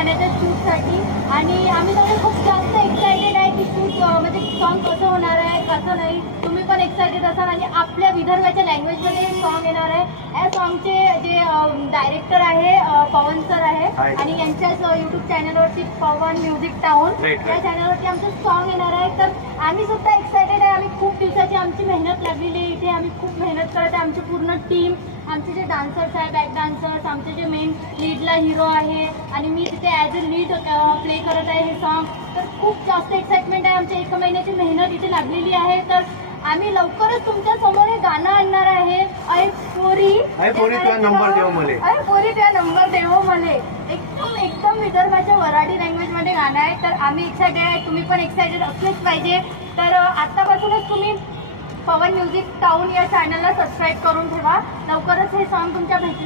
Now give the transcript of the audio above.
गाण्याच्या शूटसाठी. आणि आम्ही सगळे खूप जास्त एक्सायटेड आहे की शूट म्हणजे सॉन्ग कसं होणार आहे कसं नाही तुम्ही पण एक्सायटेड असाल. आणि आपल्या विदर्भाच्या लँग्वेजमध्ये सॉन्ग येणार आहे. या सॉन्गचे जे डायरेक्टर आहे पवन सर आहे. आणि यांच्याच युट्यूब चॅनलवरती पवन म्युझिक टाऊन या. चॅनलवरती आमचं सॉन्ग येणार आहे. तर आम्ही सुद्धा एक्सायटेड आहे आम्ही खूप दिवसाची आहे इथे. आम्ही खूप मेहनत करत आहे. आमची पूर्ण टीम आमचे जे डान्सर्स आहे बॅक डान्सर्स आमचे जे मेन लीडला हिरो आहे. आणि मी तिथे ॲज अ लीड प्ले करत आहे हे सॉन्ग तर खूप जास्त एक्साइटमेंट आहे. आमच्या एका महिन्याची मेहनत इथे लागलेली आहे. तर आम्ही लवकरच तुमच्यासमोर हे गाणं आणणार आहे. अय पोरी अय पोरी, तुझा number देव मले. अरे पोरी तुझा नंबर देव मले. एकदम एकदम विदर्भाच्या वराडी लँग्वेजमध्ये गाणं आहे. तर आम्ही एक्सायटेड आहे. तुम्ही पण एक्सायटेड असलेच पाहिजे. तर अ, आत्तापासूनच तुम्ही पवन म्युझिक टाऊन या चॅनलला सबस्क्राईब करून ठेवा. लवकरच हे सॉन्ग तुमच्या भेटलं